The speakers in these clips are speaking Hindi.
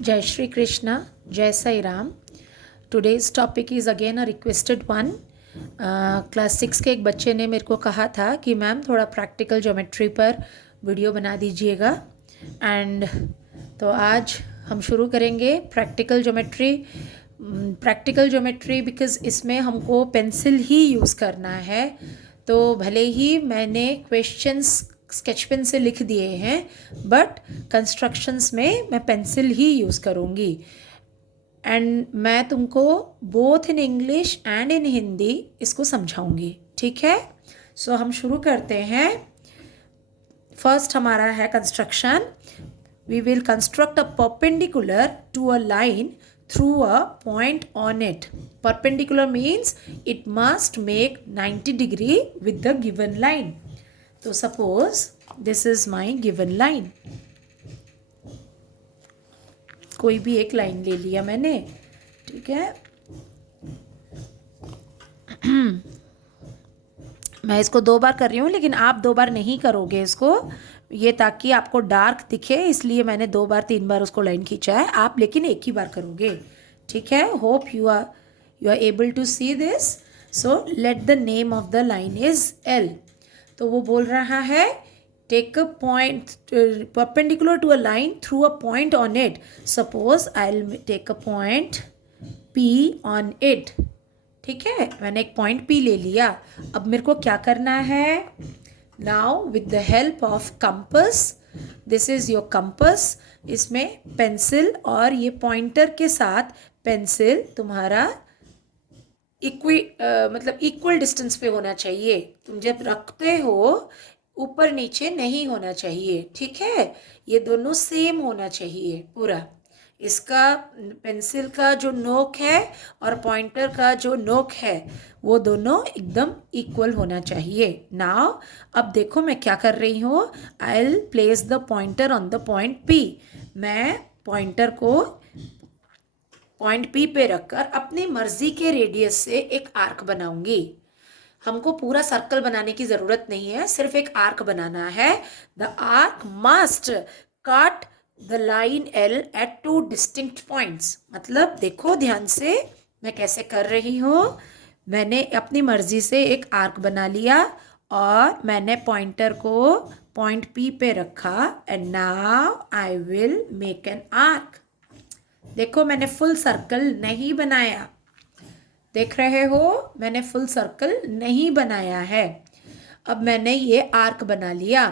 Jai Shri Krishna, Jai Sai Ram. Today's topic is again a requested one. Class 6 के एक बच्चे ने मेरे को कहा था कि मैम थोड़ा प्रैक्टिकल ज्योमेट्री पर वीडियो बना दीजिएगा एंड तो आज हम शुरू करेंगे प्रैक्टिकल ज्योमेट्री बिकॉज़ इसमें हमको पेंसिल ही यूज़ करना है। तो भले ही मैंने क्वेश्चंस स्केच पेन से लिख दिए हैं बट कंस्ट्रक्शंस में मैं पेंसिल ही यूज़ करूँगी एंड मैं तुमको both in English and in Hindi इसको समझाऊंगी, ठीक है। सो हम शुरू करते हैं। फर्स्ट हमारा है construction. We will construct a perpendicular to a line through a point on it. Perpendicular means it must make 90 degree with the given line. तो suppose this is my given line. कोई भी एक लाइन ले लिया मैंने, ठीक है। मैं इसको 2 बार कर रही हूँ लेकिन आप 2 बार नहीं करोगे इसको, ये ताकि आपको डार्क दिखे इसलिए मैंने 2 बार 3 बार उसको लाइन खींचा है। आप लेकिन एक ही बार करोगे, ठीक है। Hope you are able to see this. So let the name of the line is L. तो वो बोल रहा है take a point perpendicular to a line through a point on it. Suppose I'll take a point P on it. ठीक है, मैंने एक पॉइंट P ले लिया। अब मेरे को क्या करना है? Now with the help of compass, this is your compass, इसमें पेंसिल और ये पॉइंटर के साथ पेंसिल तुम्हारा मतलब इक्वल डिस्टेंस पे होना चाहिए। तुम जब रखते हो ऊपर नीचे नहीं होना चाहिए, ठीक है। ये दोनों सेम होना चाहिए पूरा। इसका पेंसिल का जो नोक है और पॉइंटर का जो नोक है वो दोनों एकदम इक्वल होना चाहिए। नाउ अब देखो मैं क्या कर रही हूँ। I will place the pointer on the point P. मैं पॉइंटर को पॉइंट पी पे रखकर अपनी मर्जी के रेडियस से एक आर्क बनाऊंगी। हमको पूरा सर्कल बनाने की ज़रूरत नहीं है, सिर्फ एक आर्क बनाना है। The arc must cut the line L at 2 distinct points. मतलब देखो ध्यान से मैं कैसे कर रही हूँ। मैंने अपनी मर्जी से एक आर्क बना लिया और मैंने पॉइंटर को पॉइंट पी पे रखा and now I will make an arc. देखो मैंने फुल सर्कल नहीं बनाया, देख रहे हो, मैंने फुल सर्कल नहीं बनाया है। अब मैंने ये आर्क बना लिया।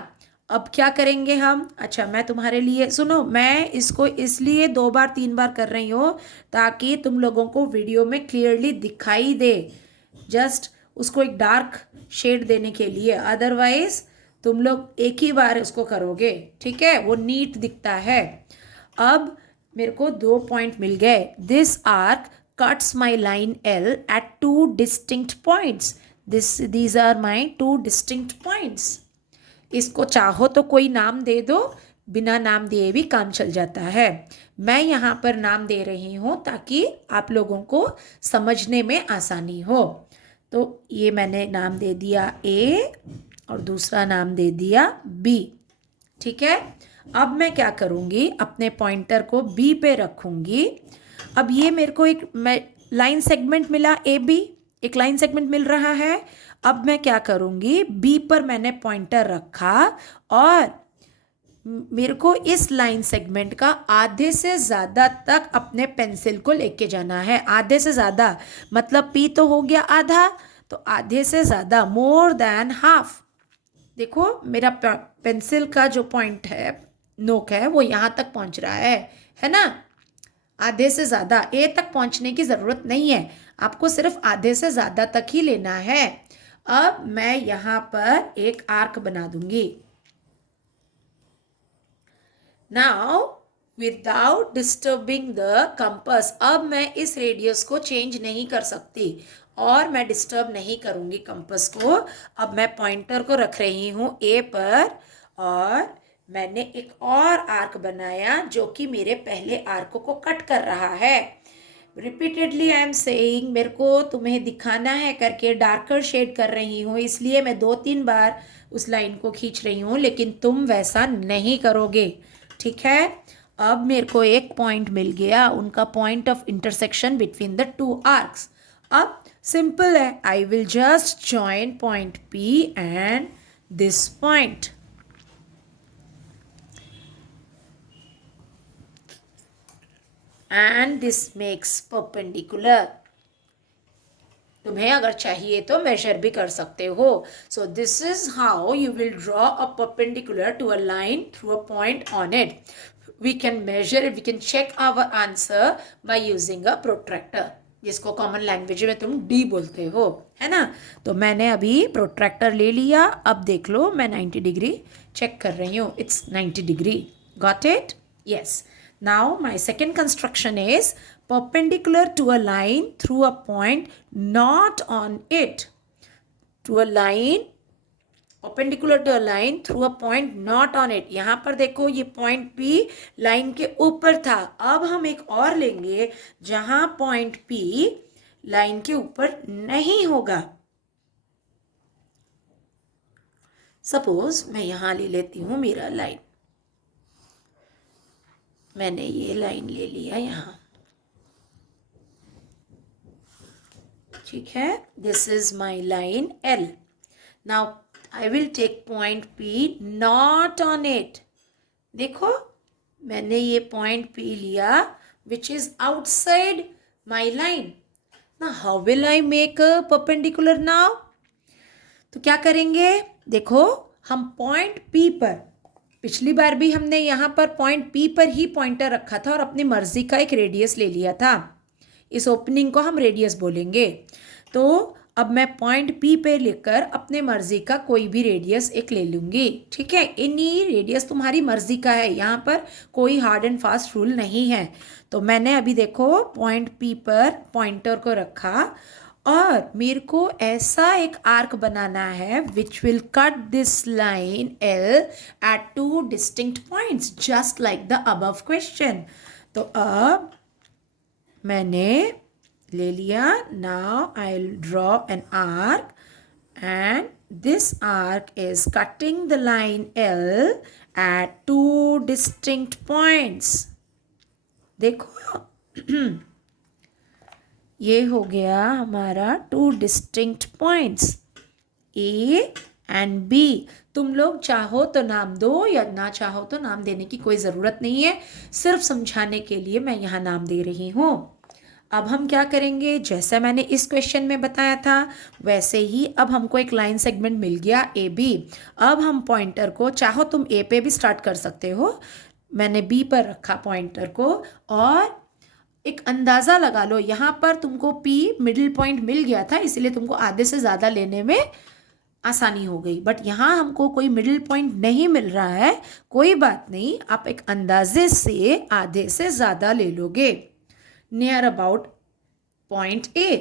अब क्या करेंगे हम? अच्छा मैं तुम्हारे लिए सुनो, मैं इसको इसलिए 2 बार 3 बार कर रही हूँ ताकि तुम लोगों को वीडियो में क्लियरली दिखाई दे, जस्ट उसको एक डार्क शेड देने के लिए। अदरवाइज तुम लोग एक ही बार उसको करोगे, ठीक है, वो नीट दिखता है। अब मेरे को 2 पॉइंट मिल गए। This arc cuts my line L at 2 distinct points. These are my 2 distinct points. इसको चाहो तो कोई नाम दे दो, बिना नाम दिए भी काम चल जाता है। मैं यहाँ पर नाम दे रही हूँ ताकि आप लोगों को समझने में आसानी हो। तो ये मैंने नाम दे दिया A और दूसरा नाम दे दिया B, ठीक है। अब मैं क्या करूँगी, अपने पॉइंटर को B पे रखूँगी। अब ये मेरे को एक लाइन सेगमेंट मिला, ए बी एक लाइन सेगमेंट मिल रहा है। अब मैं क्या करूँगी, बी पर मैंने पॉइंटर रखा और मेरे को इस लाइन सेगमेंट का आधे से ज़्यादा तक अपने पेंसिल को लेके जाना है। आधे से ज़्यादा मतलब पी तो हो गया आधा, तो आधे से ज़्यादा, मोर देन हाफ। देखो मेरा पेंसिल का जो पॉइंट है, नोक है, वो यहाँ तक पहुँच रहा है ना। आधे से ज़्यादा, ए तक पहुंचने की ज़रूरत नहीं है, आपको सिर्फ आधे से ज़्यादा तक ही लेना है। अब मैं यहाँ पर एक आर्क बना दूंगी। Now without disturbing the compass, अब मैं इस रेडियस को चेंज नहीं कर सकती और मैं डिस्टर्ब नहीं करूँगी कंपास को। अब मैं पॉइंटर को रख रही हूँ ए पर और मैंने एक और आर्क बनाया जो कि मेरे पहले आर्क को कट कर रहा है। रिपीटेडली आई एम सेइंग, मेरे को तुम्हें दिखाना है करके डार्कर शेड कर रही हूँ, इसलिए मैं 2-3 बार उस लाइन को खींच रही हूँ, लेकिन तुम वैसा नहीं करोगे, ठीक है। अब मेरे को एक पॉइंट मिल गया, उनका point of intersection between the two arcs. अब सिंपल है, I will just join point P and this point, and this makes perpendicular. तुम्हें अगर चाहिए तो मेजर भी कर सकते हो। So this is how you will draw a perpendicular to a line through a point on it. We can measure it, we can check our answer by using a protractor, जिसको कॉमन लैंग्वेज में तुम डी बोलते हो, है ना। तो मैंने अभी प्रोट्रैक्टर ले लिया। अब देख लो, मैं 90 डिग्री चेक कर रही हूँ, it's 90 degree. Got it? Yes. Now my second construction is perpendicular to a line through a point not on it. To a line, perpendicular to a line through a point not on it. यहाँ पर देखो ये पॉइंट P लाइन के ऊपर था। अब हम एक और लेंगे जहाँ पॉइंट P लाइन के ऊपर नहीं होगा। सपोज मैं यहाँ ले लेती हूँ मेरा लाइन, मैंने ये लाइन ले लिया यहाँ, ठीक है। This is my line L। Now I will take point P not on it. देखो मैंने ये पॉइंट P लिया which is outside my line. ना how will I make a perpendicular now? तो क्या करेंगे, देखो हम पॉइंट P पर, पिछली बार भी हमने यहाँ पर पॉइंट P पर ही पॉइंटर रखा था और अपनी मर्जी का एक रेडियस ले लिया था। इस ओपनिंग को हम रेडियस बोलेंगे। तो अब मैं पॉइंट P पे लेकर अपने मर्जी का कोई भी रेडियस एक ले लूँगी, ठीक है। इन्हीं रेडियस तुम्हारी मर्जी का है, यहाँ पर कोई हार्ड एंड फास्ट रूल नहीं है। तो मैंने अभी देखो पॉइंट P पर पॉइंटर को रखा और मेरे को ऐसा एक आर्क बनाना है which will cut this line L at two distinct points just like the above question. तो अब मैंने ले लिया। Now I will draw an arc and this arc is cutting the line L at two distinct points. देखो ये हो गया हमारा two distinct points A and B। तुम लोग चाहो तो नाम दो या ना चाहो तो नाम देने की कोई ज़रूरत नहीं है, सिर्फ समझाने के लिए मैं यहाँ नाम दे रही हूँ। अब हम क्या करेंगे, जैसा मैंने इस क्वेश्चन में बताया था वैसे ही अब हमको एक लाइन सेगमेंट मिल गया AB। अब हम पॉइंटर को, चाहो तुम A पे भी स्टार्ट कर सकते हो, मैंने B पर रखा पॉइंटर को, और एक अंदाज़ा लगा लो, यहाँ पर तुमको P मिडिल पॉइंट मिल गया था इसलिए तुमको आधे से ज़्यादा लेने में आसानी हो गई। बट यहाँ हमको कोई मिडिल पॉइंट नहीं मिल रहा है, कोई बात नहीं, आप एक अंदाजे से आधे से ज़्यादा ले लोगे, नियर अबाउट पॉइंट A,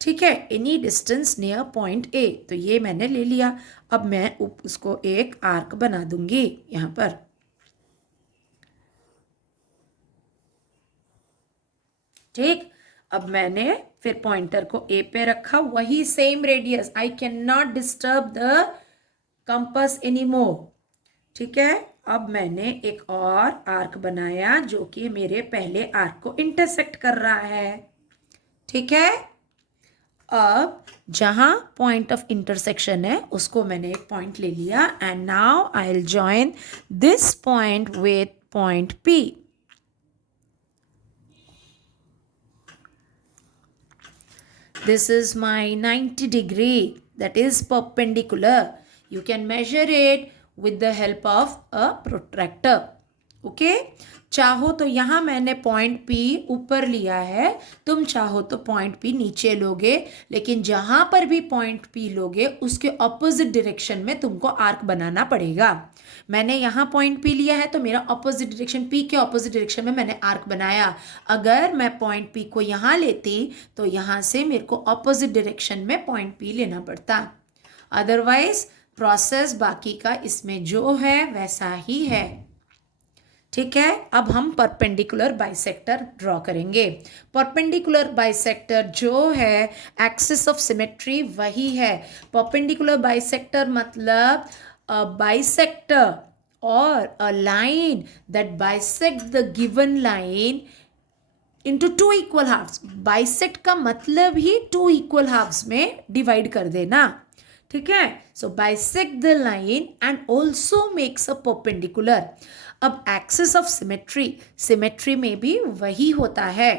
ठीक है, any distance near point A। तो ये मैंने ले लिया। अब मैं उसको एक आर्क बना दूंगी यहाँ पर, ठीक। अब मैंने फिर पॉइंटर को A पे रखा, वही same radius, I can not disturb the compass any मोर, ठीक है। अब मैंने एक और आर्क बनाया जो कि मेरे पहले आर्क को इंटरसेक्ट कर रहा है, ठीक है। अब जहाँ पॉइंट ऑफ इंटरसेक्शन है उसको मैंने एक पॉइंट ले लिया and now I will join this point with point P। This is my 90 degree, that is perpendicular. You can measure it with the help of a protractor. Okay? चाहो तो यहाँ मैंने पॉइंट P ऊपर लिया है, तुम चाहो तो पॉइंट P नीचे लोगे, लेकिन जहाँ पर भी पॉइंट P लोगे उसके ऑपोजिट डायरेक्शन में तुमको आर्क बनाना पड़ेगा। मैंने यहाँ पॉइंट P लिया है तो मेरा ऑपोजिट डायरेक्शन, P के ऑपोजिट डायरेक्शन में मैंने आर्क बनाया। अगर मैं पॉइंट P को यहाँ लेती तो यहाँ से मेरे को ऑपोजिट डायरेक्शन में पॉइंट P लेना पड़ता, अदरवाइज प्रोसेस बाकी का इसमें जो है वैसा ही है, ठीक है। अब हम परपेंडिकुलर बाइसेक्टर ड्रॉ करेंगे। परपेंडिकुलर बाइसेक्टर जो है एक्सिस ऑफ सिमेट्री वही है। परपेंडिकुलर बाइसेक्टर मतलब bisector or a line that bisect the given line into two equal halves. Bisect का मतलब ही two equal halves में divide कर देना, ठीक है. So bisect the line and also makes a perpendicular. अब axis of symmetry में भी वही होता है.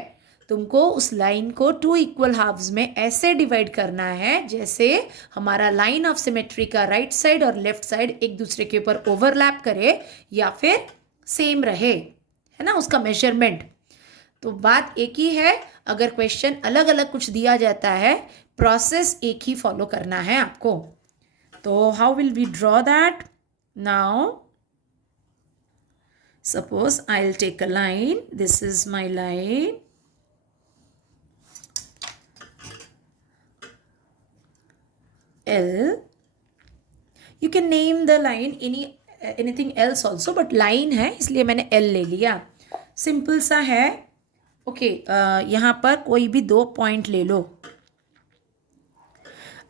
तुमको उस लाइन को टू इक्वल हाफ्स में ऐसे डिवाइड करना है जैसे हमारा लाइन ऑफ सिमेट्री का राइट साइड और लेफ्ट साइड एक दूसरे के ऊपर ओवरलैप करे या फिर सेम रहे, है ना, उसका मेजरमेंट. तो बात एक ही है. अगर क्वेश्चन अलग अलग कुछ दिया जाता है, प्रोसेस एक ही फॉलो करना है आपको. तो how will we draw that? Now suppose I will take a line. This is my line. L. You can name the line anything else also, but line है इसलिए मैंने L ले लिया. सिंपल सा है. ओके, यहाँ पर कोई भी 2 पॉइंट ले लो.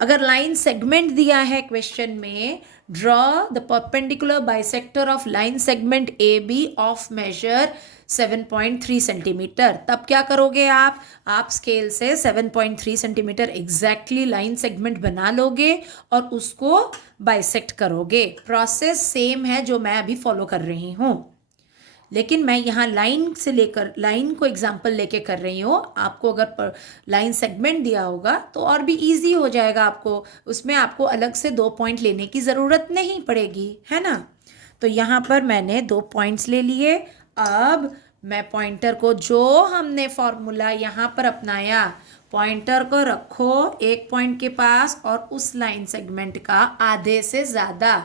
अगर लाइन सेगमेंट दिया है क्वेश्चन में, draw the perpendicular bisector of line segment A B of measure 7.3 centimetre. तब क्या करोगे आप स्केल से 7.3 सेंटीमीटर एग्जैक्टली लाइन सेगमेंट बना लोगे और उसको बाइसेक्ट करोगे. प्रोसेस सेम है जो मैं अभी फॉलो कर रही हूँ, लेकिन मैं यहाँ लाइन से लेकर लाइन को एग्जाम्पल लेके कर रही हूँ. आपको अगर लाइन सेगमेंट दिया होगा तो और भी इजी हो जाएगा आपको. उसमें आपको अलग से 2 पॉइंट लेने की ज़रूरत नहीं पड़ेगी, है ना. तो यहाँ पर मैंने 2 पॉइंट्स ले लिए. अब मैं पॉइंटर को जो हमने फॉर्मूला यहाँ पर अपनाया, पॉइंटर को रखो एक पॉइंट के पास और उस लाइन सेगमेंट का आधे से ज़्यादा,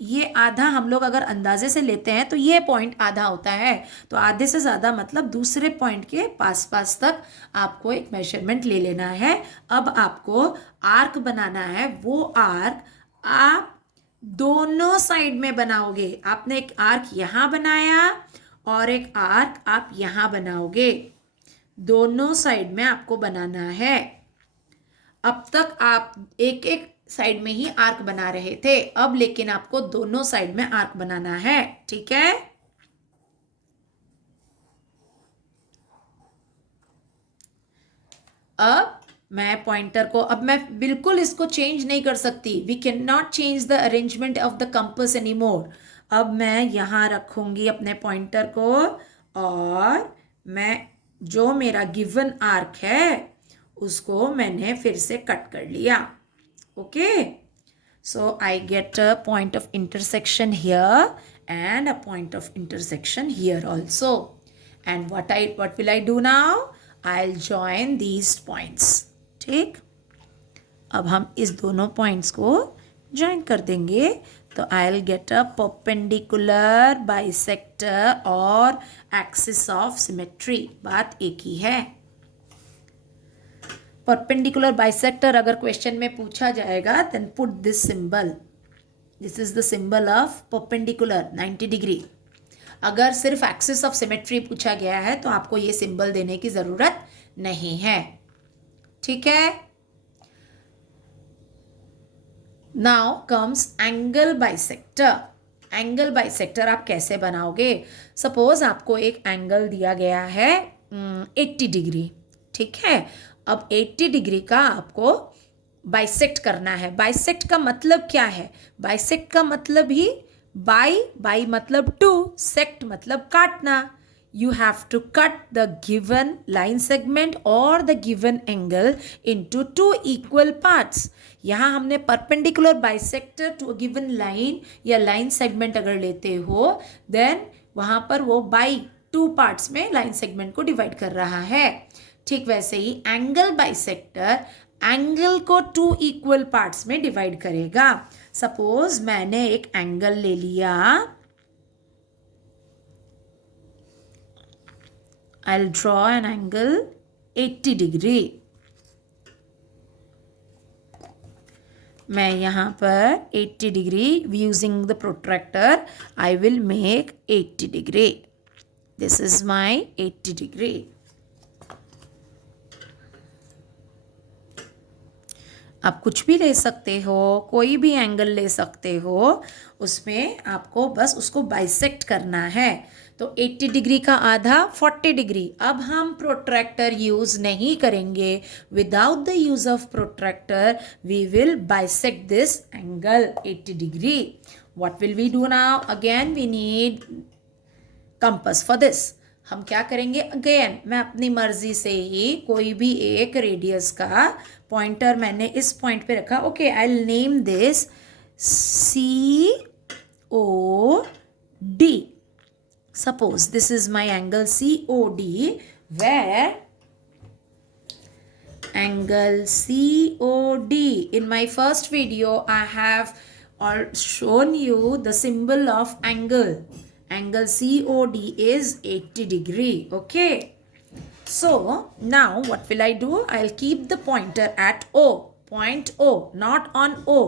ये आधा हम लोग अगर अंदाजे से लेते हैं तो ये पॉइंट आधा होता है. तो आधे से ज़्यादा मतलब दूसरे पॉइंट के पास तक आपको एक मेजरमेंट ले लेना है. अब आपको आर्क बनाना है. वो आर्क आप दोनों साइड में बनाओगे. आपने एक आर्क यहाँ बनाया और एक आर्क आप यहाँ बनाओगे. दोनों साइड में आपको बनाना है. अब तक आप एक एक साइड में ही आर्क बना रहे थे, अब लेकिन आपको दोनों साइड में आर्क बनाना है, ठीक है. अब मैं पॉइंटर को, अब मैं बिल्कुल इसको चेंज नहीं कर सकती. We can not change the arrangement of the compass any more. अब मैं यहाँ रखूँगी अपने पॉइंटर को और मैं जो मेरा गिवन आर्क है उसको मैंने फिर से कट कर लिया. Okay, so I get a point of intersection here and a point of intersection here also. And what will I do now? I'll join these points. ठीक, अब हम इस दोनों पॉइंट्स को ज्वाइन कर देंगे तो I'll get a perpendicular bisector और axis of symmetry. बात एक ही है. परपेंडिकुलर बाइसेक्टर अगर क्वेश्चन में पूछा जाएगा then put this symbol. This is the symbol of perpendicular 90 degree. अगर सिर्फ एक्सिस ऑफ सिमेट्री पूछा गया है तो आपको ये सिंबल देने की ज़रूरत नहीं है, ठीक है. Now comes angle bisector. Angle bisector आप कैसे बनाओगे? सपोज आपको एक एंगल दिया गया है 80 डिग्री, ठीक है. अब 80 डिग्री का आपको बाइसेक्ट करना है. बाइसेक्ट का मतलब क्या है? बाइसेक्ट का मतलब ही बाई मतलब टू, सेक्ट मतलब काटना. You have to cut the given line segment or the given angle into 2 equal parts. यहाँ हमने perpendicular bisector to given line या लाइन सेगमेंट अगर लेते हो देन वहाँ पर वो बाई 2 पार्ट्स में लाइन सेगमेंट को डिवाइड कर रहा है. ठीक वैसे ही एंगल बाइसेक्टर एंगल को 2 इक्वल पार्ट्स में डिवाइड करेगा. सपोज मैंने एक एंगल ले लिया. I'll draw an angle 80 degree. मैं यहाँ पर 80 degree using the protractor I will make 80 degree. This is my 80 degree. आप कुछ भी ले सकते हो, कोई भी एंगल ले सकते हो, उसमें आपको बस उसको बाइसेक्ट करना है। तो 80 डिग्री का आधा 40 डिग्री। अब हम प्रोट्रैक्टर यूज़ नहीं करेंगे। Without the use of protractor we will bisect this angle 80 degree. What will we do now? Again we need compass for this. हम क्या करेंगे? अगेन मैं अपनी मर्जी से ही कोई भी एक रेडियस का पॉइंटर मैंने इस पॉइंट पे रखा। Okay, I will name this COD. Suppose this is my angle COD, where angle COD, in my first video I have shown you the symbol of angle. Angle COD is 80 degree. Okay, so now what will I do? I'll keep the pointer at O, point O, not on O,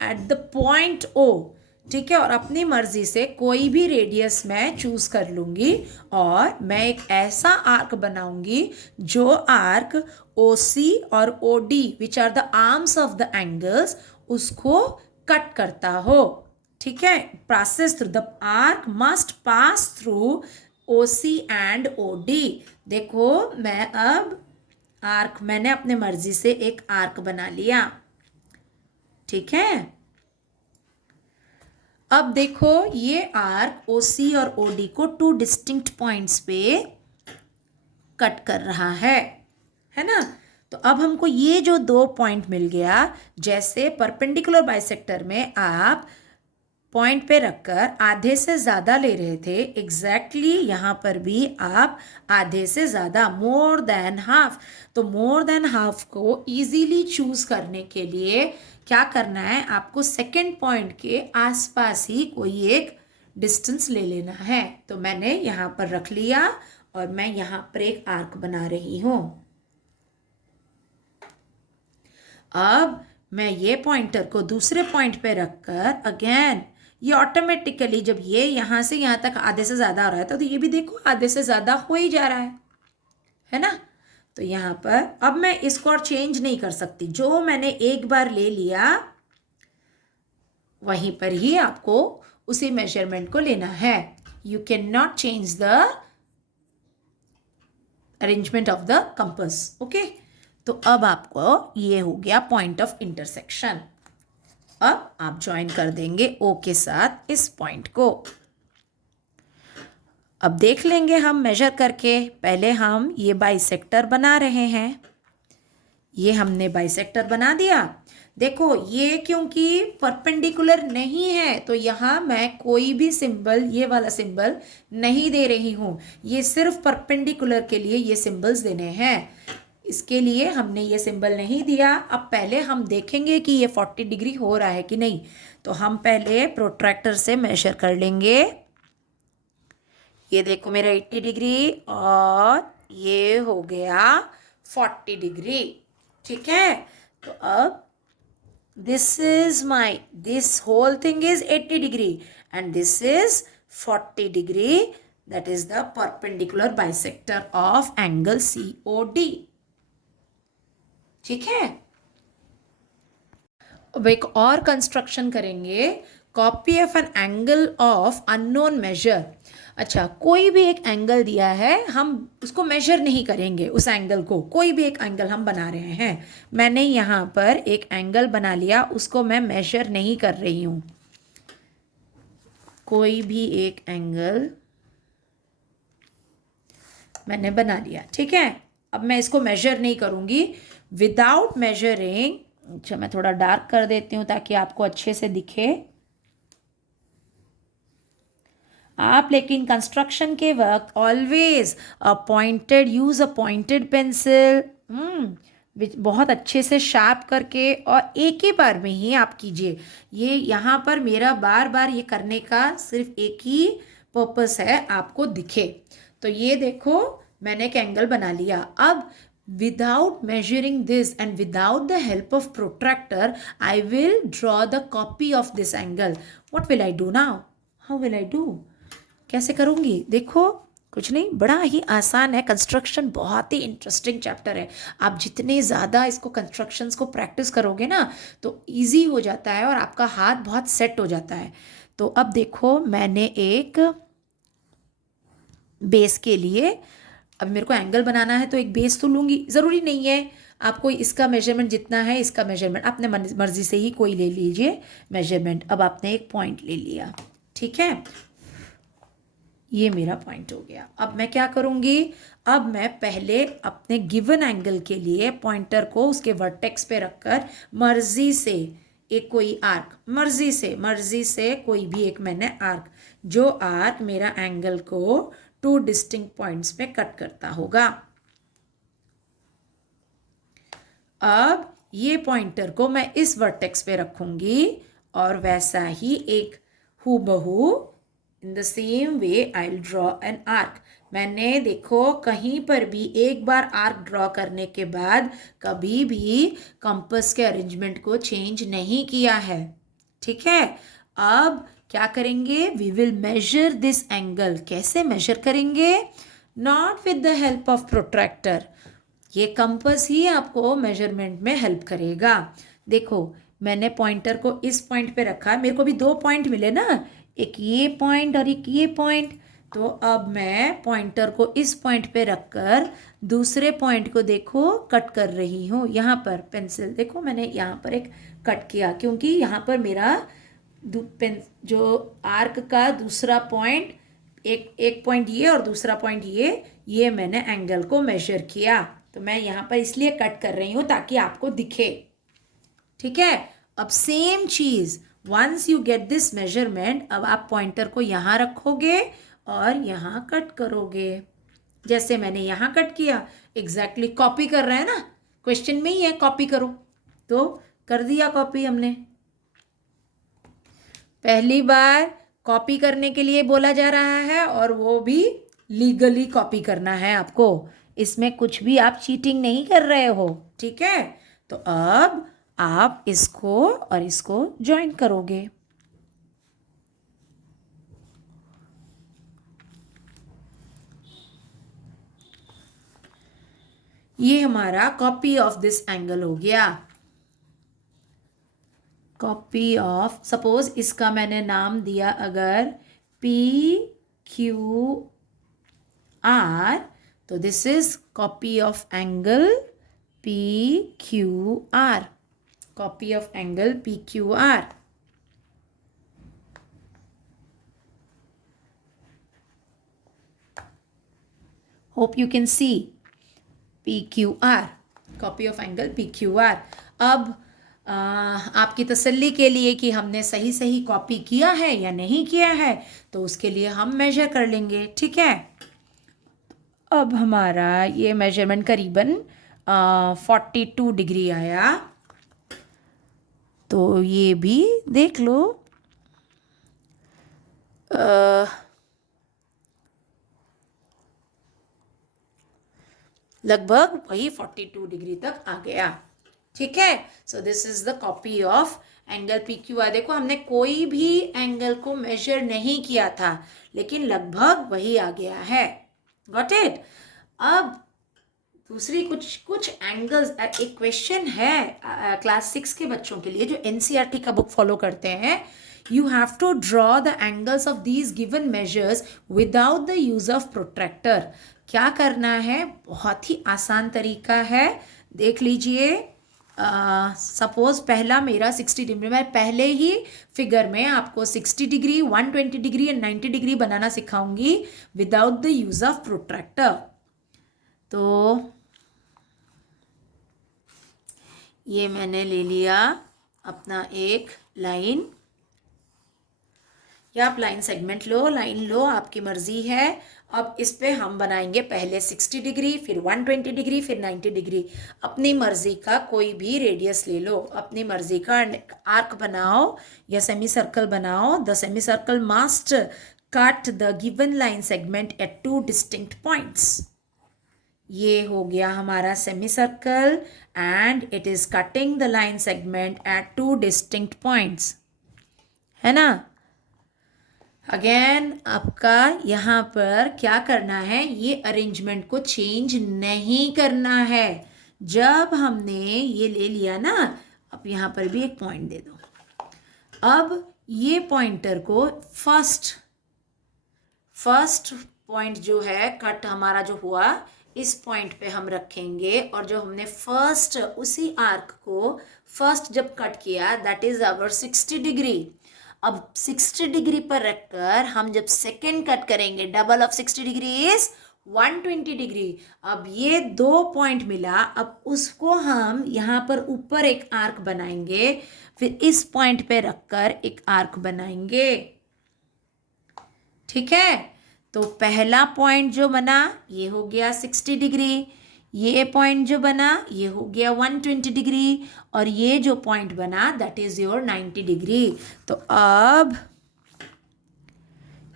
at the point O. ठीक है, और अपनी मर्जी से कोई भी रेडियस मैं चूज कर लूंगी और मैं एक ऐसा आर्क बनाऊंगी जो आर्क OC और OD which are the arms of the angles उसको कट करता हो। ठीक है, passes through, the arc must pass through OC and OD। देखो मैं अब आर्क, मैंने अपने मर्जी से एक आर्क बना लिया। ठीक है, अब देखो ये आर्क OC और OD को 2 डिस्टिंक्ट पॉइंट्स पे कट कर रहा है ना। तो अब हमको ये जो 2 पॉइंट मिल गया, जैसे परपेंडिकुलर बाइसेक्टर में आप पॉइंट पे रखकर आधे से ज़्यादा ले रहे थे, एग्जैक्टली यहाँ पर भी आप आधे से ज़्यादा, मोर देन हाफ। तो मोर देन हाफ को इजीली चूज करने के लिए क्या करना है? आपको सेकंड पॉइंट के आसपास ही कोई एक डिस्टेंस ले लेना है। तो मैंने यहाँ पर रख लिया और मैं यहाँ पर एक आर्क बना रही हूँ। अब मैं ये पॉइंटर को दूसरे पॉइंट पे रखकर अगेन ये ऑटोमेटिकली, जब ये यहाँ से यहाँ तक आधे से ज़्यादा हो रहा है तो ये भी देखो आधे से ज़्यादा हो ही जा रहा है ना। तो यहाँ पर अब मैं इसको और चेंज नहीं कर सकती, जो मैंने एक बार ले लिया वहीं पर ही आपको उसी मेजरमेंट को लेना है। You can not change the arrangement of the compass. Okay, तो अब आपको ये हो गया पॉइंट ऑफ इंटरसेक्शन। अब आप ज्वाइन कर देंगे O के साथ इस पॉइंट को। अब देख लेंगे हम मेजर करके। पहले हम ये बाइसेक्टर बना रहे हैं, ये हमने बाइसेक्टर बना दिया। देखो ये क्योंकि परपेंडिकुलर नहीं है तो यहाँ मैं कोई भी सिंबल, ये वाला सिंबल नहीं दे रही हूँ। ये सिर्फ परपेंडिकुलर के लिए ये सिंबल्स देने हैं, इसके लिए हमने ये सिंबल नहीं दिया। अब पहले हम देखेंगे कि ये 40 डिग्री हो रहा है कि नहीं। तो हम पहले प्रोट्रैक्टर से मेजर कर लेंगे। ये देखो मेरा 80 डिग्री और ये हो गया 40 डिग्री। ठीक है, तो अब this whole thing is 80 degree and this is 40 degree. That is the perpendicular bisector of angle COD. ठीक है, अब एक और कंस्ट्रक्शन करेंगे, copy of an angle of unknown measure. अच्छा, कोई भी एक एंगल दिया है, हम उसको मेजर नहीं करेंगे, उस एंगल को, कोई भी एक एंगल हम बना रहे हैं। मैंने यहाँ पर एक एंगल बना लिया, उसको मैं मेजर नहीं कर रही हूँ। कोई भी एक एंगल मैंने बना लिया। ठीक है, अब मैं इसको मेजर नहीं करूँगी। विदाउट मेजरिंग, अच्छा मैं थोड़ा डार्क कर देती हूँ ताकि आपको अच्छे से दिखे। आप लेकिन कंस्ट्रक्शन के वक्त always use a pointed pencil, बहुत अच्छे से शार्प करके और एक ही बार में ही आप कीजिए। ये यहाँ पर मेरा बार बार ये करने का सिर्फ एक ही पर्पस है, आपको दिखे। तो ये देखो मैंने एक एंगल बना लिया। अब without measuring this and without the help of protractor, I will draw the copy of this angle. What will I do now? How will I do? कैसे करूँगी? देखो कुछ नहीं, बड़ा ही आसान है। कंस्ट्रक्शन बहुत ही इंटरेस्टिंग चैप्टर है। आप जितने ज़्यादा इसको कंस्ट्रक्शंस को प्रैक्टिस करोगे ना तो इजी हो जाता है और आपका हाथ बहुत सेट हो जाता है। तो अब देखो, मैंने एक बेस के लिए, अब मेरे को एंगल बनाना है तो एक बेस तो लूँगी, ज़रूरी नहीं है आपको इसका मेजरमेंट जितना है इसका मेजरमेंट, अपने मर्जी से ही कोई ले लीजिए मेजरमेंट। अब आपने एक पॉइंट ले लिया, ठीक है, ये मेरा पॉइंट हो गया। अब मैं क्या करूँगी, अब मैं पहले अपने गिवन एंगल के लिए पॉइंटर को उसके वर्टेक्स पे रखकर मर्जी से एक कोई आर्क, मर्जी से कोई भी एक मैंने आर्क, जो आर्क मेरा एंगल को 2 डिस्टिंक्ट पॉइंट्स पे कट करता होगा। अब ये पॉइंटर को मैं इस वर्टेक्स पे रखूंगी और वैसा ही एक हूबहू in the same way I will draw an arc. मैंने देखो कहीं पर भी एक बार आर्क ड्रॉ करने के बाद कभी भी कंपास के अरेंजमेंट को चेंज नहीं किया है, ठीक है। अब क्या करेंगे, we will measure this angle. कैसे मेजर करेंगे, not with the help of protractor, ये कंपास ही आपको मेजरमेंट में हेल्प करेगा। देखो मैंने पॉइंटर को इस पॉइंट पे रखा है, मेरे को भी 2 पॉइंट मिले ना, एक ये पॉइंट और एक ये पॉइंट। तो अब मैं पॉइंटर को इस पॉइंट पे रखकर दूसरे पॉइंट को देखो कट कर रही हूँ। यहाँ पर पेंसिल देखो, मैंने यहाँ पर एक कट किया क्योंकि यहाँ पर मेरा जो आर्क का दूसरा पॉइंट, एक पॉइंट ये और दूसरा पॉइंट ये मैंने एंगल को मेजर किया। तो मैं यहाँ पर इसलिए कट कर रही हूँ ताकि आपको दिखे, ठीक है। अब सेम चीज, once you get this measurement, अब आप पॉइंटर को यहाँ रखोगे और यहाँ कट करोगे, जैसे मैंने यहाँ कट किया। एग्जैक्टली कॉपी कर रहे हैं ना, क्वेश्चन में ही है कॉपी करो, तो कर दिया कॉपी हमने। पहली बार कॉपी करने के लिए बोला जा रहा है और वो भी लीगली कॉपी करना है आपको, इसमें कुछ भी आप चीटिंग नहीं कर रहे हो, ठीक है। तो अब आप इसको और इसको ज्वाइन करोगे। ये हमारा कॉपी ऑफ दिस एंगल हो गया। कॉपी ऑफ, सपोज इसका मैंने नाम दिया अगर PQR, तो this is copy of angle PQR, copy of angle PQR। Hope you can see PQR, copy of angle PQR। अब आपकी तसल्ली के लिए कि हमने सही सही कॉपी किया है या नहीं किया है, तो उसके लिए हम मेजर कर लेंगे, ठीक है। अब हमारा ये मेजरमेंट करीबन 42 डिग्री आया, तो ये भी देख लो, लगभग वही 42 डिग्री तक आ गया, ठीक है। सो this is the copy of angle PQR। देखो हमने कोई भी एंगल को मेजर नहीं किया था, लेकिन लगभग वही आ गया है, गॉट इट। अब दूसरी कुछ एंगल्स, एक क्वेश्चन है क्लास 6 के बच्चों के लिए जो NCERT का बुक फॉलो करते हैं। You have to draw the angles of these given measures without the use of protractor. क्या करना है, बहुत ही आसान तरीका है, देख लीजिए। सपोज पहला मेरा 60 डिग्री, मैं पहले ही फिगर में आपको 60 डिग्री, 120 डिग्री एंड 90 डिग्री बनाना सिखाऊंगी without the use of protractor. तो ये मैंने ले लिया अपना एक लाइन, या आप लाइन सेगमेंट लो, लाइन लो, आपकी मर्जी है। अब इस पे हम बनाएंगे पहले 60 डिग्री, फिर 120 डिग्री, फिर 90 डिग्री। अपनी मर्जी का कोई भी रेडियस ले लो, अपनी मर्जी का आर्क बनाओ या सेमी सर्कल बनाओ। The semi circle must cut the given line segment at 2 distinct points. ये हो गया हमारा semi circle and it is cutting the line segment at 2 distinct points, है ना। अगेन आपका यहाँ पर क्या करना है, ये अरेंजमेंट को चेंज नहीं करना है। जब हमने ये ले लिया ना, अब यहाँ पर भी एक पॉइंट दे दो। अब ये पॉइंटर को फर्स्ट पॉइंट जो है कट हमारा जो हुआ, इस पॉइंट पे हम रखेंगे, और जो हमने फर्स्ट उसी आर्क को फर्स्ट जब कट किया, दैट इज आवर 60 डिग्री। अब 60 डिग्री पर रखकर हम जब सेकेंड कट करेंगे, double of 60 degree is 120 degree. अब ये दो पॉइंट मिला, अब उसको हम यहाँ पर ऊपर एक आर्क बनाएंगे, फिर इस पॉइंट पे रखकर एक आर्क बनाएंगे। ठीक है, तो पहला पॉइंट जो बना ये हो गया 60 डिग्री, ये पॉइंट जो बना ये हो गया 120 डिग्री, और ये जो पॉइंट बना दैट इज योर 90 डिग्री। तो अब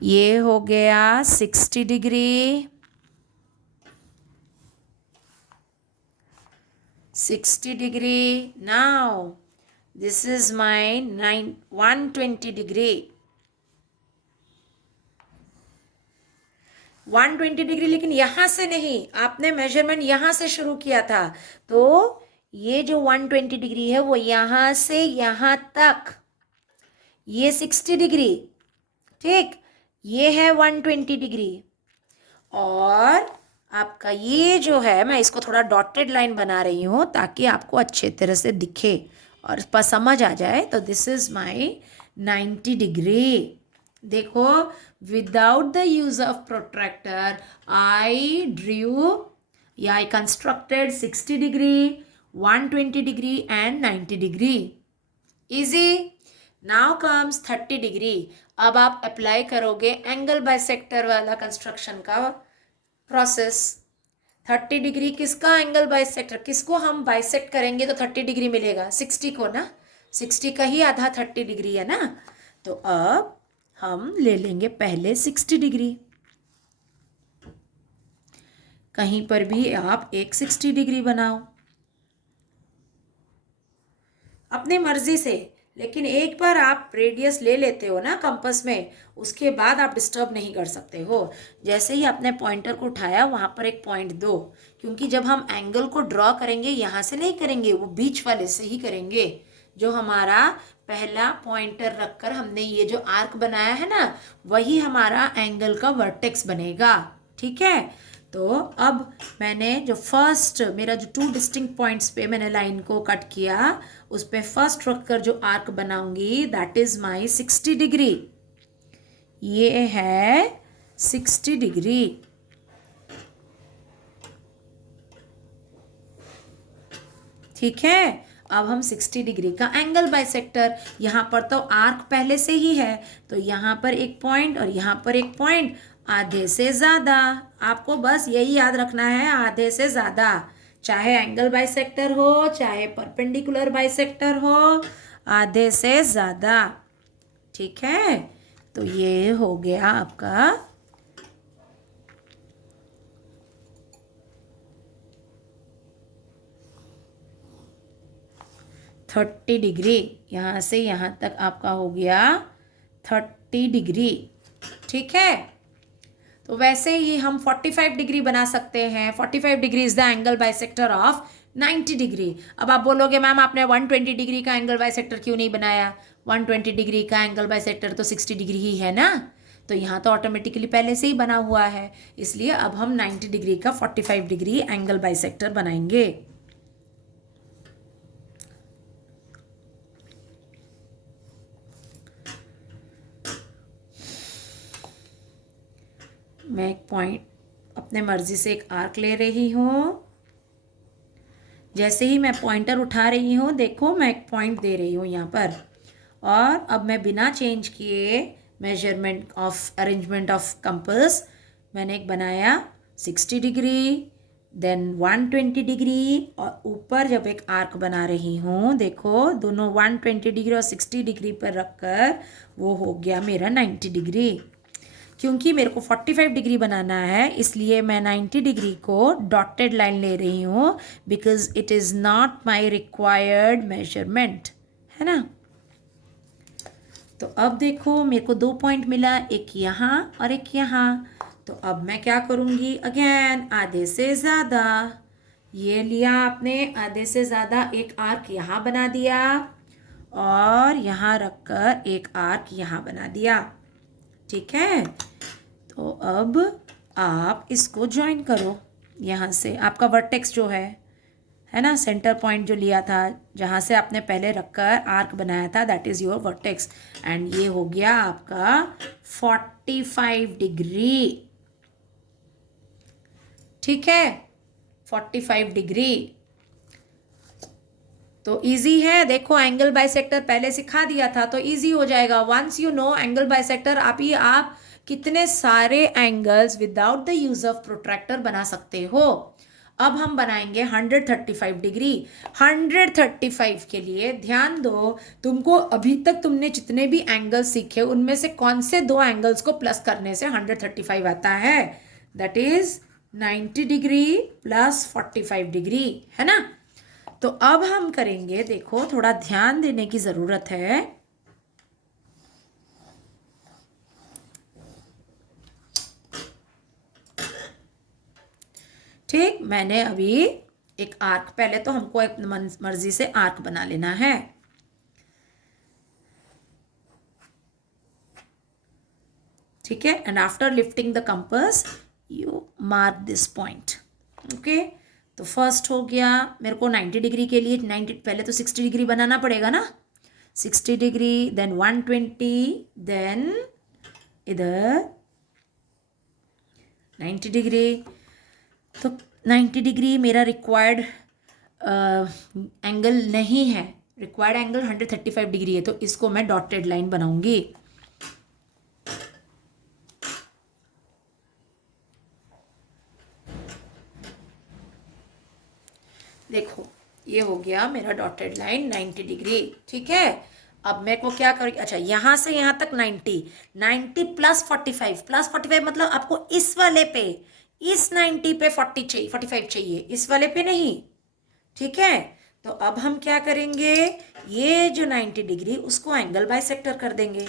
ये हो गया 60 degree, 60 degree. Now this is my 120 degree, 120 degree, लेकिन यहाँ से नहीं, आपने मेजरमेंट यहाँ से शुरू किया था, तो ये जो 120 डिग्री है वो यहाँ से यहाँ तक, ये 60 डिग्री, ठीक, ये है 120 डिग्री। और आपका ये जो है, मैं इसको थोड़ा डॉटेड लाइन बना रही हूँ ताकि आपको अच्छे तरह से दिखे और समझ आ जाए। तो दिस इज माई 90 डिग्री। देखो, without the use of protractor I drew या I constructed 60 degree, 120 degree and 90 degree. Easy. Now comes 30 degree. अब आप अप्लाई करोगे एंगल बाइसेक्टर वाला कंस्ट्रक्शन का प्रोसेस। 30 डिग्री किसका एंगल बाइसेक्टर, किसको हम बाइसेक्ट करेंगे तो 30 डिग्री मिलेगा, 60 को ना, 60 का ही आधा 30 डिग्री है ना। तो अब हम ले लेंगे पहले 60 डिग्री, कहीं पर भी आप एक 60 डिग्री बनाओ अपनी मर्जी से, लेकिन एक बार आप रेडियस ले लेते हो ना कंपास में, उसके बाद आप डिस्टर्ब नहीं कर सकते हो। जैसे ही आपने पॉइंटर को उठाया वहाँ पर एक पॉइंट दो, क्योंकि जब हम एंगल को ड्रॉ करेंगे यहाँ से नहीं करेंगे, वो बीच वाले से ही करेंगे। जो हमारा पहला पॉइंटर रखकर हमने ये जो आर्क बनाया है ना, वही हमारा एंगल का वर्टेक्स बनेगा। ठीक है, तो अब मैंने जो फर्स्ट मेरा जो 2 डिस्टिंक्ट पॉइंट्स पे मैंने लाइन को कट किया, उस पे फर्स्ट रखकर जो आर्क बनाऊंगी दैट इज माई 60 डिग्री। ये है 60 डिग्री। ठीक है, अब हम 60 डिग्री का एंगल बाइसेक्टर, यहाँ पर तो आर्क पहले से ही है, तो यहाँ पर एक पॉइंट और यहाँ पर एक पॉइंट, आधे से ज़्यादा। आपको बस यही याद रखना है, आधे से ज़्यादा, चाहे एंगल बाइसेक्टर हो चाहे परपेंडिकुलर बाइसेक्टर हो, आधे से ज़्यादा। ठीक है, तो ये हो गया आपका 30 डिग्री। यहाँ से यहाँ तक आपका हो गया 30 डिग्री। ठीक है, तो वैसे ही हम 45 डिग्री बना सकते हैं। 45 degree is the angle bisector of 90 degree. अब आप बोलोगे मैम आपने 120 डिग्री का एंगल बाइसेक्टर क्यों नहीं बनाया? 120 डिग्री का एंगल बाइसेक्टर तो 60 डिग्री ही है ना, तो यहाँ तो ऑटोमेटिकली पहले से ही बना हुआ है, इसलिए अब हम 90 डिग्री का 45 डिग्री एंगल बाइसेक्टर बनाएंगे। मैं एक पॉइंट अपने मर्जी से एक आर्क ले रही हूँ। जैसे ही मैं पॉइंटर उठा रही हूँ, देखो मैं एक पॉइंट दे रही हूँ यहाँ पर, और अब मैं बिना चेंज किए measurement of arrangement of compass मैंने एक बनाया 60 डिग्री, देन 120 डिग्री, और ऊपर जब एक आर्क बना रही हूँ, देखो दोनों 120 डिग्री और 60 डिग्री पर रखकर वो हो गया मेरा 90 डिग्री। क्योंकि मेरे को 45 डिग्री बनाना है, इसलिए मैं 90 डिग्री को डॉटेड लाइन ले रही हूँ, because it is not my required measurement, है ना। तो अब देखो मेरे को 2 पॉइंट मिला, एक यहाँ और एक यहाँ। तो अब मैं क्या करूँगी, अगेन आधे से ज़्यादा, ये लिया आपने आधे से ज़्यादा, एक आर्क यहाँ बना दिया और यहाँ रखकर एक आर्क यहाँ बना दिया। ठीक है, तो अब आप इसको ज्वाइन करो यहाँ से। आपका वर्टेक्स जो है ना, सेंटर पॉइंट जो लिया था जहाँ से आपने पहले रखकर आर्क बनाया था, that is your vertex. And ये हो गया आपका 45 डिग्री। ठीक है, 45 डिग्री। तो इजी है, देखो एंगल बाइसेक्टर पहले सिखा दिया था तो इजी हो जाएगा। Once you know angle bisector, आप कितने सारे angles without the use of protractor बना सकते हो। अब हम बनाएंगे 135 डिग्री। 135 के लिए ध्यान दो, तुमको अभी तक तुमने जितने भी एंगल्स सीखे उनमें से कौन से 2 एंगल्स को प्लस करने से 135 आता है, that is 90 degree plus 45 degree, है ना। तो अब हम करेंगे, देखो थोड़ा ध्यान देने की ज़रूरत है। ठीक, मैंने अभी एक आर्क, पहले तो हमको एक मर्जी से आर्क बना लेना है। ठीक है, and after lifting the compass you mark this point. Okay, तो फर्स्ट हो गया मेरे को 90 डिग्री के लिए 90, पहले तो 60 डिग्री बनाना पड़ेगा ना, 60 डिग्री, देन 120, देन इधर 90 डिग्री। तो 90 डिग्री मेरा रिक्वायर्ड एंगल नहीं है, रिक्वायर्ड एंगल 135 डिग्री है, तो इसको मैं डॉटेड लाइन बनाऊंगी। देखो ये हो गया मेरा डॉटेड लाइन 90 डिग्री। ठीक है, अब मेरे को क्या करें, अच्छा यहाँ से यहाँ तक 90 प्लस 45 मतलब आपको इस वाले पे, इस 90 पे 45 चाहिए, इस वाले पे नहीं। ठीक है, तो अब हम क्या करेंगे, ये जो 90 डिग्री उसको एंगल बाइसेक्टर कर देंगे।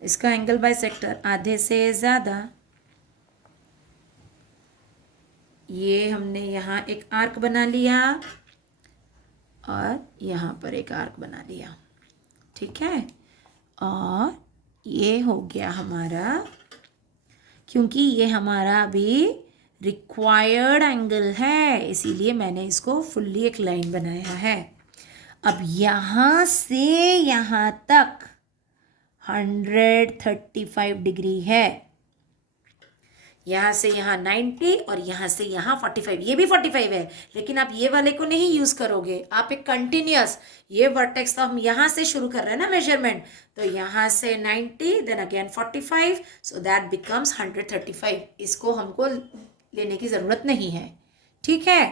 इसका एंगल बाइसेक्टर आधे से ज़्यादा, ये हमने यहाँ एक आर्क बना लिया और यहाँ पर एक आर्क बना लिया। ठीक है, और ये हो गया हमारा, क्योंकि ये हमारा अभी रिक्वायर्ड एंगल है इसीलिए मैंने इसको फुल्ली एक लाइन बनाया है। अब यहाँ से यहाँ तक 135 डिग्री है, यहाँ से यहाँ 90 और यहाँ से यहाँ 45, ये भी 45 है, लेकिन आप ये वाले को नहीं यूज़ करोगे, आप एक कंटिन्यूस, ये वर्टेक्स तो हम यहाँ से शुरू कर रहे हैं ना मेजरमेंट, तो यहाँ से 90 then again 45, so that becomes 135। इसको हमको लेने की ज़रूरत नहीं है। ठीक है,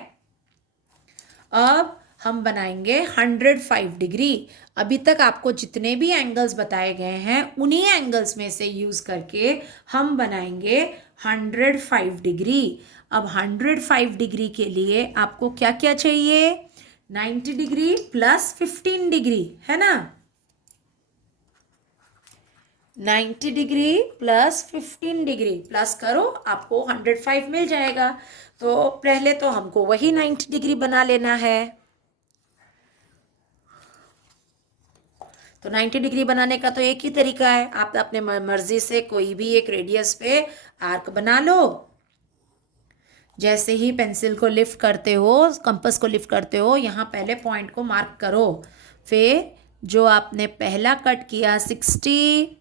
अब हम बनाएंगे 105 डिग्री। अभी तक आपको जितने भी एंगल्स बताए गए हैं उन्हीं एंगल्स में से यूज़ करके हम बनाएंगे 105 डिग्री। अब 105 डिग्री के लिए आपको क्या क्या चाहिए, 90 डिग्री प्लस 15 डिग्री, है ना, 90 डिग्री प्लस 15 डिग्री प्लस करो, आपको 105 मिल जाएगा। तो पहले तो हमको वही 90 डिग्री बना लेना है। तो 90 डिग्री बनाने का तो एक ही तरीका है, आप अपने मर्जी से कोई भी एक रेडियस पे आर्क बना लो। जैसे ही पेंसिल को लिफ्ट करते हो, कंपास को लिफ्ट करते हो, यहाँ पहले पॉइंट को मार्क करो, फिर जो आपने पहला कट किया 60,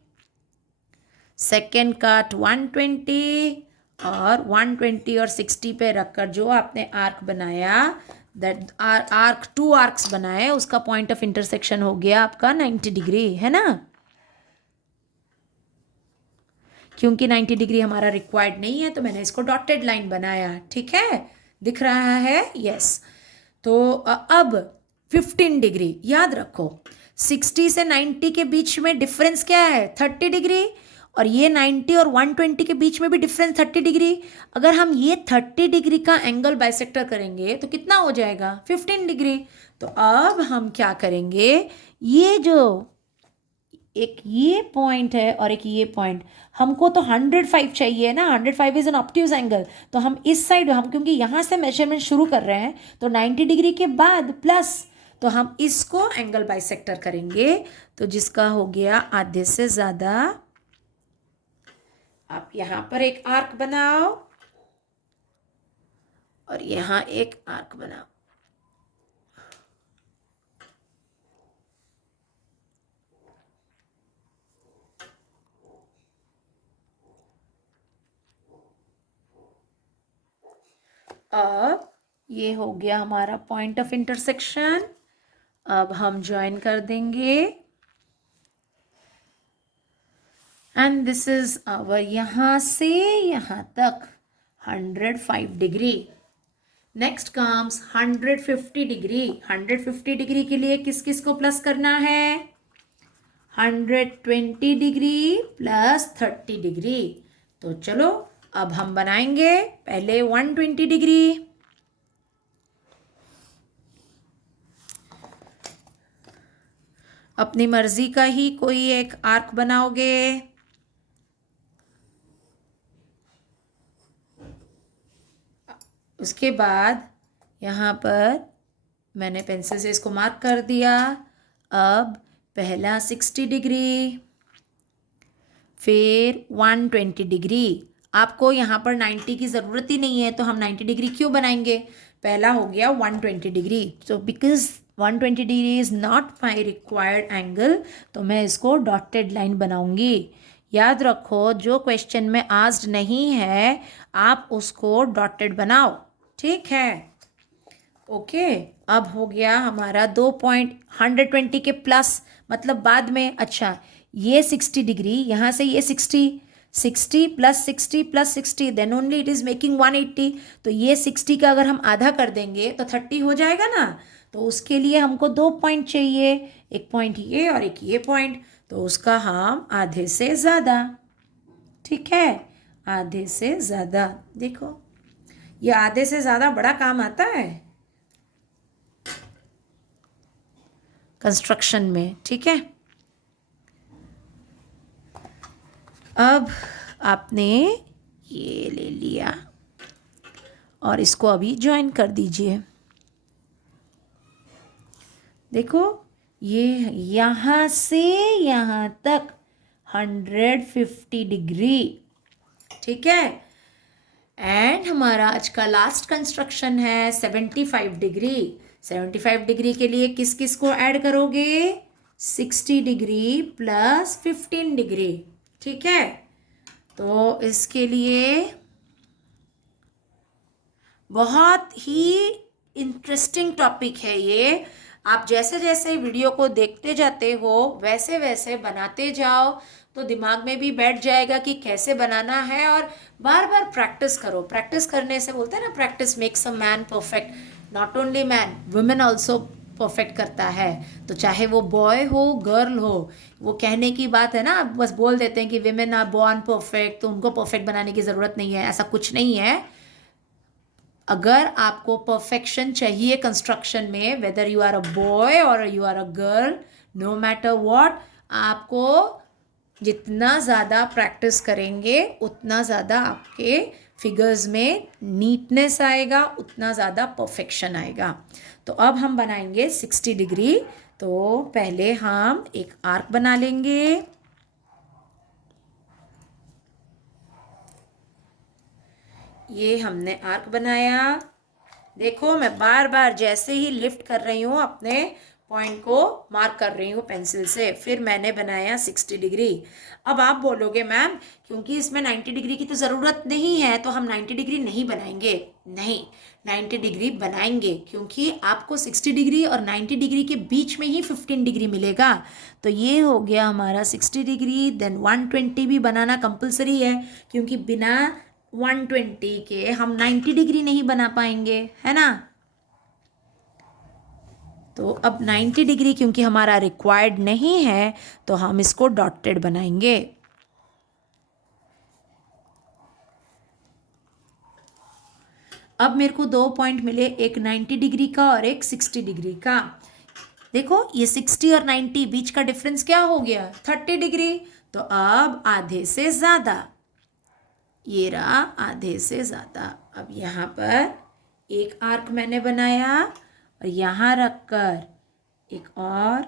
सेकेंड कट 120 और 120 और 60 पे रखकर जो आपने आर्क बनाया, दैट आर्क 2 आर्क्स बनाए, उसका पॉइंट ऑफ इंटरसेक्शन हो गया आपका 90 डिग्री, है ना। क्योंकि 90 डिग्री हमारा रिक्वायर्ड नहीं है तो मैंने इसको डॉटेड लाइन बनाया। ठीक है, दिख रहा है, यस। तो अब 15 डिग्री, याद रखो 60 से 90 के बीच में डिफरेंस क्या है, 30 डिग्री, और ये 90 और 120 के बीच में भी डिफरेंस 30 डिग्री। अगर हम ये 30 डिग्री का एंगल बाइसेक्टर करेंगे तो कितना हो जाएगा 15 डिग्री। तो अब हम क्या करेंगे, ये जो एक ये पॉइंट है और एक ये पॉइंट, हमको तो 105 चाहिए ना, 105 इज एन ऑब्ट्यूज एंगल। तो हम इस साइड, हम क्योंकि यहाँ से मेजरमेंट शुरू कर रहे हैं तो 90 डिग्री के बाद प्लस, तो हम इसको एंगल बाइसेक्टर करेंगे। तो जिसका हो गया आधे से ज़्यादा। आप यहाँ पर एक आर्क बनाओ और यहाँ एक आर्क बनाओ। अब ये हो गया हमारा पॉइंट ऑफ इंटरसेक्शन। अब हम ज्वाइन कर देंगे एंड दिस इज आवर यहाँ से यहाँ तक 105 degree. Next comes 150 degree. 150 degree के लिए किस किस को प्लस करना है, 120 डिग्री प्लस 30 डिग्री। तो चलो अब हम बनाएंगे पहले 120 डिग्री। अपनी मर्जी का ही कोई एक आर्क बनाओगे। उसके बाद यहाँ पर मैंने पेंसिल से इसको मार्क कर दिया। अब पहला 60 डिग्री, फिर 120 डिग्री। आपको यहाँ पर 90 की ज़रूरत ही नहीं है तो हम 90 डिग्री क्यों बनाएंगे। पहला हो गया 120 degree. So because 120 degree is not my required angle, तो मैं इसको डॉटेड लाइन बनाऊंगी। याद रखो, जो क्वेश्चन में आस्क्ड नहीं है आप उसको डॉटेड बनाओ, ठीक है। ओके अब हो गया हमारा 2 पॉइंट 120 के प्लस, मतलब बाद में। अच्छा, ये 60 डिग्री, यहाँ से ये 60 plus 60 plus 60, then only it is making 180। तो ये 60 का अगर हम आधा कर देंगे तो 30 हो जाएगा ना। तो उसके लिए हमको 2 पॉइंट चाहिए, एक पॉइंट ये और एक ये पॉइंट। तो उसका हम आधे से ज़्यादा, ठीक है, आधे से ज़्यादा। देखो ये आधे से ज़्यादा बड़ा काम आता है कंस्ट्रक्शन में, ठीक है। अब आपने ये ले लिया और इसको अभी ज्वाइन कर दीजिए। देखो ये यहाँ से यहाँ तक 150 डिग्री, ठीक है। एंड हमारा आज का लास्ट कंस्ट्रक्शन है 75 डिग्री। 75 डिग्री के लिए किस किस को ऐड करोगे, 60 डिग्री प्लस 15 डिग्री, ठीक है। तो इसके लिए बहुत ही इंटरेस्टिंग टॉपिक है ये। आप जैसे जैसे वीडियो को देखते जाते हो वैसे वैसे बनाते जाओ तो दिमाग में भी बैठ जाएगा कि कैसे बनाना है, और बार बार प्रैक्टिस करो। प्रैक्टिस करने से, बोलते हैं ना, practice makes a man perfect. Not only man, women also perfect करता है। तो चाहे वो बॉय हो गर्ल हो, वो कहने की बात है ना, बस बोल देते हैं कि विमेन आर बॉर्न परफेक्ट, तो उनको परफेक्ट बनाने की ज़रूरत नहीं है। ऐसा कुछ नहीं है। अगर आपको परफेक्शन चाहिए कंस्ट्रक्शन में, whether you are a boy or you are a girl, no matter what, आपको जितना ज़्यादा प्रैक्टिस करेंगे उतना ज़्यादा आपके फिगर्स में नीटनेस आएगा, उतना ज़्यादा परफेक्शन आएगा। तो अब हम बनाएंगे 60 डिग्री। तो पहले हम एक आर्क बना लेंगे। ये हमने आर्क बनाया। देखो मैं बार बार जैसे ही लिफ्ट कर रही हूँ अपने पॉइंट को मार्क कर रही हूँ पेंसिल से। फिर मैंने बनाया 60 डिग्री। अब आप बोलोगे मैम क्योंकि इसमें 90 डिग्री की तो ज़रूरत नहीं है तो हम 90 डिग्री नहीं बनाएंगे। नहीं, 90 डिग्री बनाएंगे क्योंकि आपको 60 डिग्री और 90 डिग्री के बीच में ही 15 डिग्री मिलेगा। तो ये हो गया हमारा 60 डिग्री। देन 120 भी बनाना कंपलसरी है क्योंकि बिना 120 के हम 90 डिग्री नहीं बना पाएंगे, है ना। तो अब 90 डिग्री क्योंकि हमारा रिक्वायर्ड नहीं है तो हम इसको डॉटेड बनाएंगे। अब मेरे को 2 पॉइंट मिले, एक 90 डिग्री का और एक 60 डिग्री का। देखो ये 60 और 90 बीच का डिफरेंस क्या हो गया, 30 डिग्री। तो अब आधे से ज़्यादा, ये रहा आधे से ज़्यादा। अब यहाँ पर एक आर्क मैंने बनाया और यहाँ रखकर एक और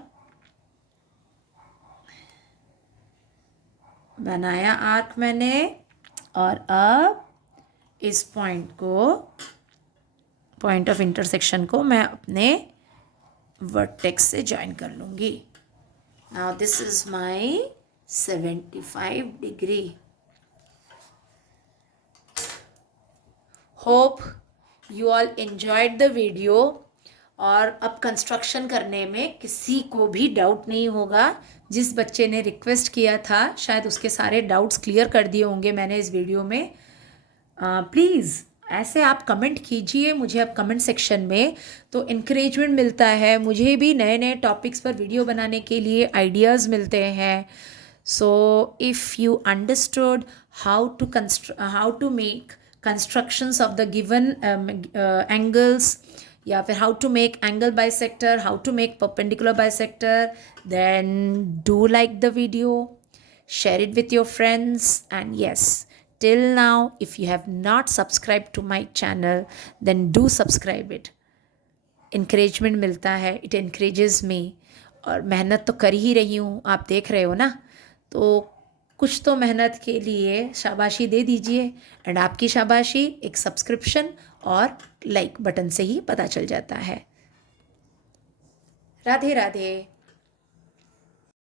बनाया आर्क मैंने, और अब इस पॉइंट ऑफ इंटरसेक्शन को मैं अपने वर्टेक्स से ज्वाइन कर लूँगी। Now this is my 75 degree. Hope you all enjoyed the video. और अब कंस्ट्रक्शन करने में किसी को भी डाउट नहीं होगा। जिस बच्चे ने रिक्वेस्ट किया था शायद उसके सारे डाउट्स क्लियर कर दिए होंगे मैंने इस वीडियो में। प्लीज़ ऐसे आप कमेंट कीजिए मुझे अब कमेंट सेक्शन में, तो इनकरेजमेंट मिलता है, मुझे भी नए नए टॉपिक्स पर वीडियो बनाने के लिए आइडियाज़ मिलते हैं। So if you understood how to make constructions of the given angles, या फिर how to make angle bisector, how to make perpendicular bisector, then do like the video, share it with your friends, and yes, till now if you have not subscribed to my channel then do subscribe it. encouragement मिलता है, it encourages me, और मेहनत तो कर ही रही हूँ, आप देख रहे हो ना, तो कुछ तो मेहनत के लिए शाबाशी दे दीजिए। एंड आपकी शाबाशी एक सब्सक्रिप्शन और लाइक बटन से ही पता चल जाता है। राधे राधे।